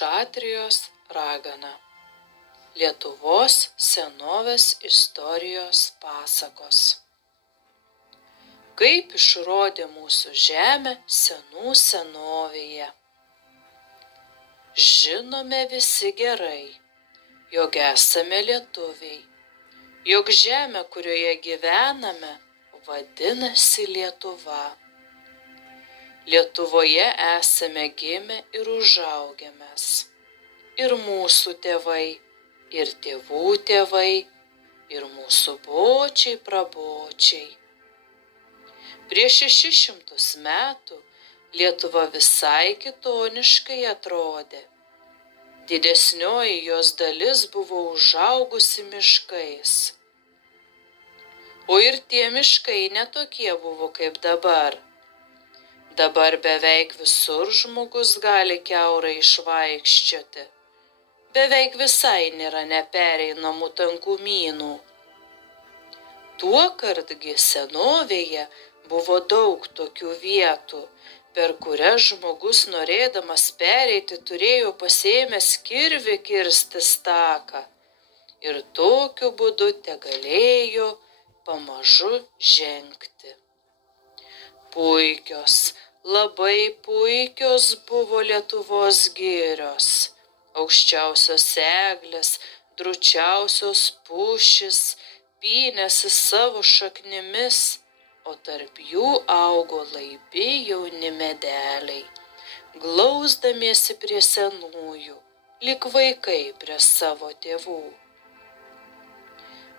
Šatrijos ragana. Lietuvos senovės istorijos pasakos. Kaip išrodė mūsų žemę senų senovėje. Žinome visi gerai, jog esame lietuviai, jog žemė, kurioje gyvename, vadinasi Lietuva. Lietuvoje esame gimę ir užaugę mes, ir mūsų tėvai, ir tėvų tėvai, ir mūsų bočiai prabočiai. Prieš 600 metų Lietuva visai kitoniškai atrodė. Didesnioji jos dalis buvo užaugusi miškais. O ir tie miškai netokie buvo kaip dabar. Dabar beveik visur žmogus gali kiaurai išvaikščioti. Beveik visai nėra nepereinamų tankumynų. Tuokartgi senovėje buvo daug tokių vietų, per kurias žmogus norėdamas pereiti turėjo pasiėmęs kirvį kirsti taką ir tokiu būdu tegalėjo pamažu žengti. Puikios, labai puikios buvo Lietuvos girios, aukščiausios eglės, dručiausios pušys pynėsi savo šaknimis, o tarp jų augo laibi jauni medeliai, glausdamiesi prie senųjų, lyg vaikai prie savo tėvų.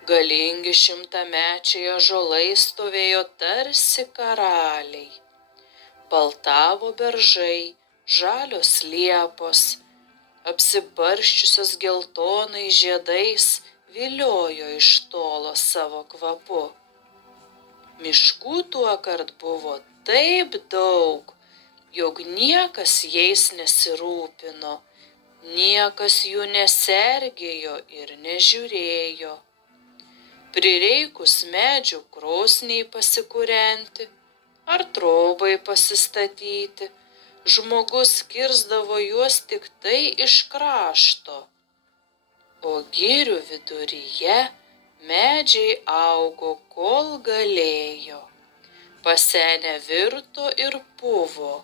Galingi šimtamečiai ąžuolai stovėjo tarsi karaliai. Baltavo beržai, žalios liepos, apsibarsčiusios geltonais žiedais, viliojo iš tolo savo kvapu. Miškų tuokart buvo taip daug, jog niekas jais nesirūpino, niekas jų nesergėjo ir nežiūrėjo. Prireikus medžių krosniai pasikūrenti ar trobai pasistatyti, žmogus kirsdavo juos tik tai iš krašto, o girių viduryje medžiai augo kol galėjo, pasenę virto ir puvo,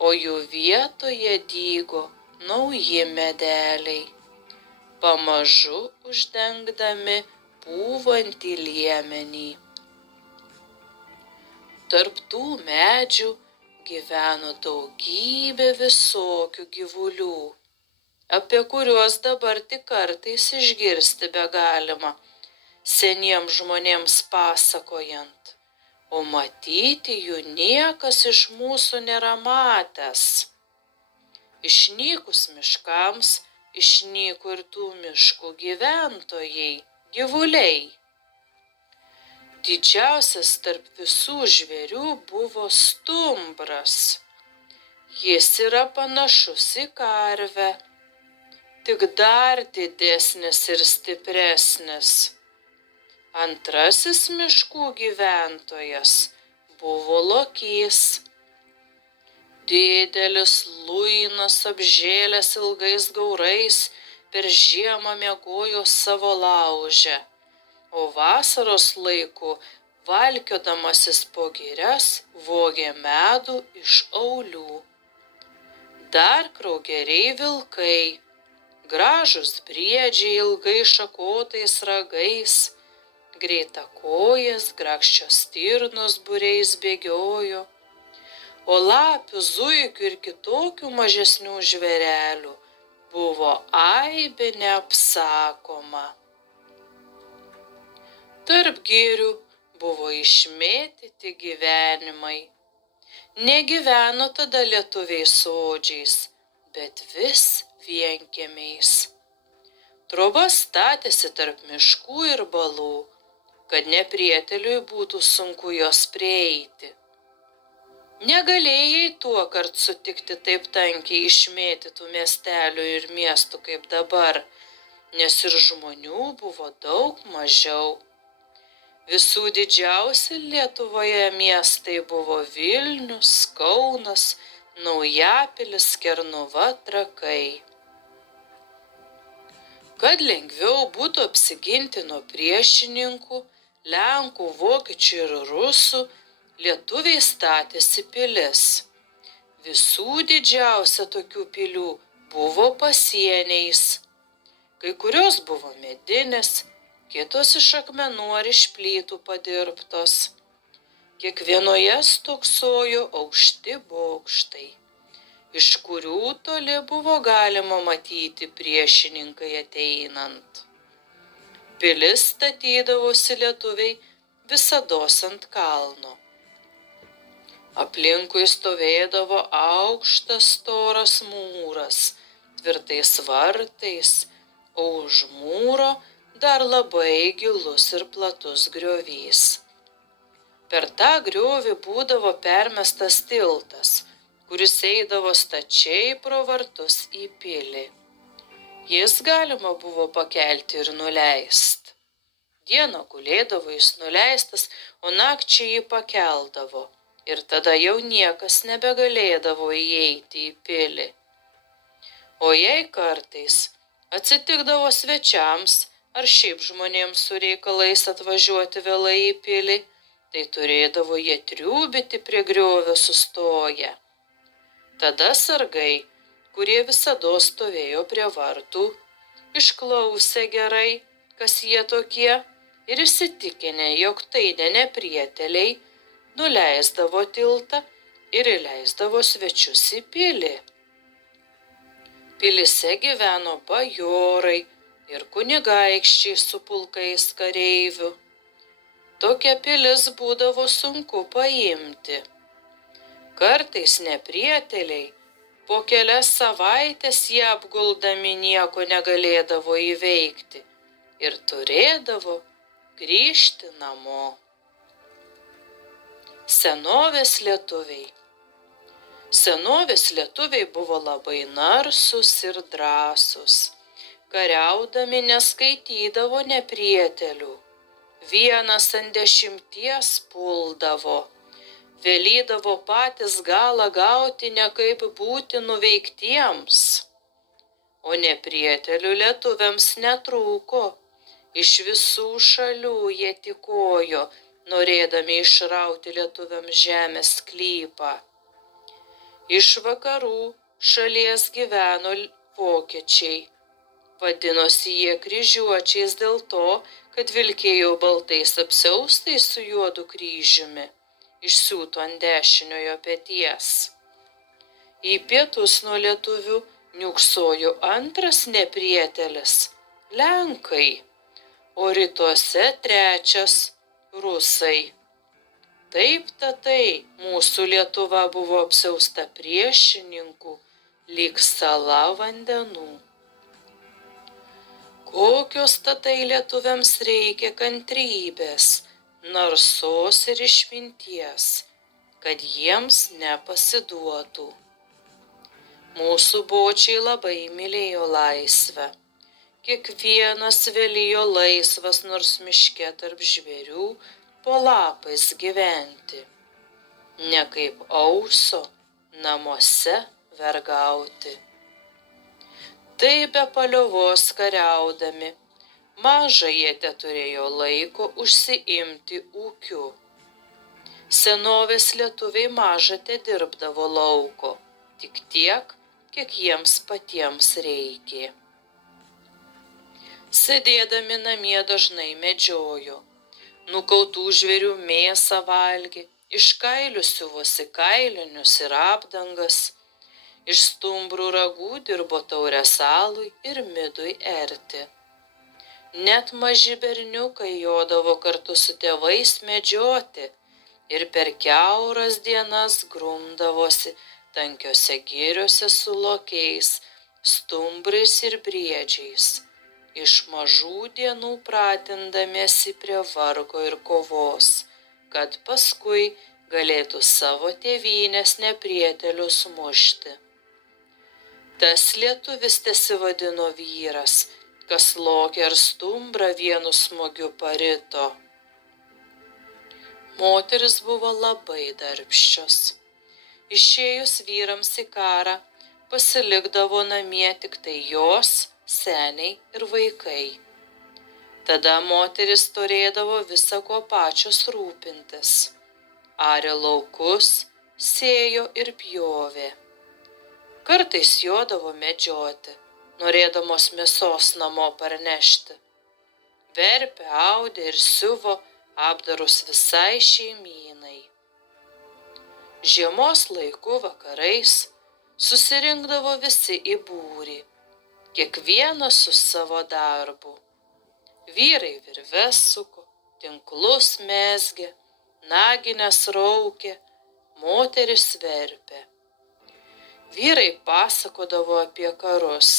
o jų vietoje dygo nauji medeliai, pamažu uždengdami pūvantį liemenį. Tarp tų medžių gyveno daugybė visokių gyvulių, apie kuriuos dabar tik kartais išgirsti begalima, seniems žmonėms pasakojant, o matyti jų niekas iš mūsų nėra matęs. Išnykus miškams, išnyko ir tų miškų gyventojai, gyvuliai. Didžiausias tarp visų žvėrių buvo stumbras. Jis yra panašus į karvę, tik dar didesnis ir stipresnis. Antrasis miškų gyventojas buvo lokys. Didelis luinas apžėlęs ilgais gaurais per žiemą miegojo savo lauže, o vasaros laiku valkiodamasis po girias vogė medų iš aulių. Dar kraugeriai vilkai, gražūs briedžiai ilgai šakotais ragais, greitakojas, grakščios stirnos būriais bėgiojo, o lapių, zuikių ir kitokių mažesnių žvėrelių buvo aibė neapsakoma. Tarp girių buvo išmėtyti gyvenimai. Negyveno tada lietuviai sodžiais, bet vis vienkiemiais. Trobas statėsi tarp miškų ir balų, kad neprieteliui būtų sunku jos prieiti. Negalėjai tuokart sutikti taip tankiai išmėtytų miestelių ir miestų kaip dabar, nes ir žmonių buvo daug mažiau. Visų didžiausi Lietuvoje miestai buvo Vilnius, Kaunas, Naujapilis, Kernuva, Trakai. Kad lengviau būtų apsiginti nuo priešininkų, Lenkų, vokiečių ir rusų, lietuviai statėsi pilis. Visų didžiausia tokių pilių buvo pasieniais. Kai kurios buvo medinės, kitos iš akmenų ar iš plytų padirbtos. Kiekvienoje stoksojo aukšti bokštai, iš kurių toli buvo galima matyti priešininkai ateinant. Pilis statydavosi lietuviai visados ant kalno. Aplinkui stovėdavo aukštas storas mūras, tvirtais vartais, o už mūro dar labai gilus ir platus griovys. Per tą griovį būdavo permestas tiltas, kuris eidavo stačiai pro vartus į pilį. Jis galima buvo pakelti ir nuleisti. Dieną gulėdavo jis nuleistas, o nakčiai jį pakeldavo, ir tada jau niekas nebegalėdavo įeiti į pilį. O jei kartais atsitikdavo svečiams ar šiaip žmonėms su reikalais atvažiuoti vėlai į pilį, tai turėdavo jie triūbyti prie griovio sustoję. Tada sargai, kurie visados stovėjo prie vartų, išklausė gerai, kas jie tokie, ir įsitikinę, jog tai ne neprieteliai, nuleisdavo tiltą ir įleisdavo svečius į pilį. Pilyse gyveno bajorai ir kunigaikščiai su pulkais kareivių. Tokia pilis būdavo sunku paimti. Kartais neprieteliai po kelias savaitės jie apguldami nieko negalėdavo įveikti ir turėdavo grįžti namo. Senovės lietuviai. Senovės lietuviai buvo labai narsūs ir drąsūs. Kariaudami neskaitydavo neprietelių. Vienas ant 10 puldavo. Vėlydavo patys galą gauti nekaip būti nuveiktiems. O neprietelių lietuviams netrūko. Iš visų šalių jie tykojo, norėdami išrauti lietuviams žemės sklypą. Iš vakarų šalies gyveno vokiečiai. Vadinosi jie kryžiuočiais dėl to, kad vilkėjo baltais apsiaustais su juodu kryžiumi, išsiūtu ant dešiniojo peties. Į pietus nuo lietuvių niūksojo antras neprietelis – Lenkai, o rytuose trečias – Rusai. Taip tatai mūsų Lietuva buvo apsiausta priešininkų, lyg sala vandenų. Kokios tatai lietuviams reikia kantrybės, narsos ir išminties, kad jiems nepasiduotų. Mūsų bočiai labai mylėjo laisvę. Kiekvienas vėlijo laisvas nors miške tarp žvėrių po lapais gyventi. Ne kaip auso namuose vergauti. Tai be paliovos kariaudami, maža jie teturėjo laiko užsiimti ūkiu. Senovės lietuviai maža tedirbdavo lauko, tik tiek, kiek jiems patiems reikė. Sėdėdami namie dažnai medžiojo, nukautų žvėrių mėsą valgė, iš kailių siuvosi kailinius ir apdangas, iš stumbrų ragų dirbo taurės alui ir midui erti. Net maži berniukai jodavo kartu su tėvais medžioti ir per kiauras dienas grumdavosi tankiose giriose su lokiais, stumbrais ir briedžiais, iš mažų dienų pratindamiesi prie vargo ir kovos, kad paskui galėtų savo tėvynės neprietelius mušti. Tas lietuvis tesivadino vyras, kas lokį ar stumbrą vienu smūgiu parito. Moteris buvo labai darbščios. Išėjus vyrams į karą, pasilikdavo namie tik tai jos seniai ir vaikai. Tada moteris turėdavo visa ko pačios rūpintis. Arė laukus, sėjo ir pjovė. Kartais jodavo medžioti, norėdamos mėsos namo parnešti. Verpė, audė ir siuvo apdarus visai šeimynai. Žiemos laiku vakarais susirinkdavo visi į būrį, kiekvienas su savo darbu. Vyrai virves suko, tinklus mezgė, nagines raukė, moteris verpė. Vyrai pasakodavo apie karus,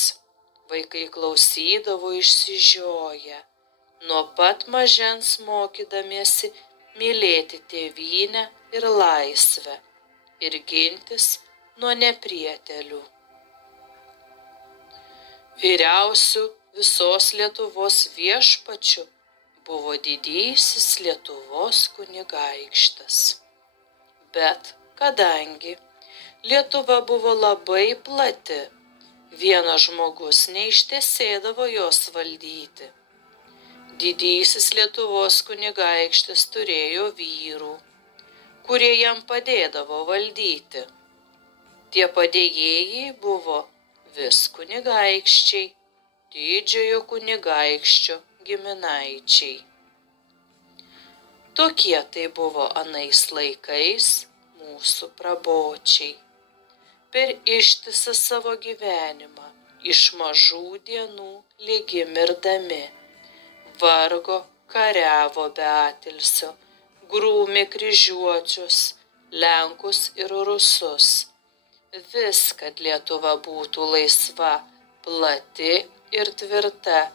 vaikai klausydavo išsižioję, nuo pat mažens mokydamiesi mylėti tėvynę ir laisvę ir gintis nuo neprietelių. Vyriausiu visos Lietuvos viešpačiu buvo didysis Lietuvos kunigaikštis. Bet kadangi Lietuva buvo labai plati, vienas žmogus neištesėdavo jos valdyti. Didysis Lietuvos kunigaikštis turėjo vyrų, kurie jam padėdavo valdyti. Tie padėjėjai buvo vis kunigaikščiai, didžiojo kunigaikščio giminaičiai. Tokie tai buvo anais laikais mūsų prabočiai. Per ištisą savo gyvenimą, iš mažų dienų ligi mirdami, vargo, kariavo be atilsio, grūmė kryžiuočius, lenkus ir rusus. Vis, kad Lietuva būtų laisva, plati ir tvirta,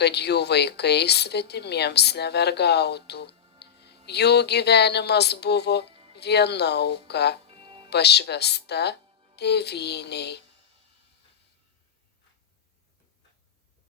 kad jų vaikai svetimiems nevergautų. Jų gyvenimas buvo viena auka, pašvęsta tėvynei.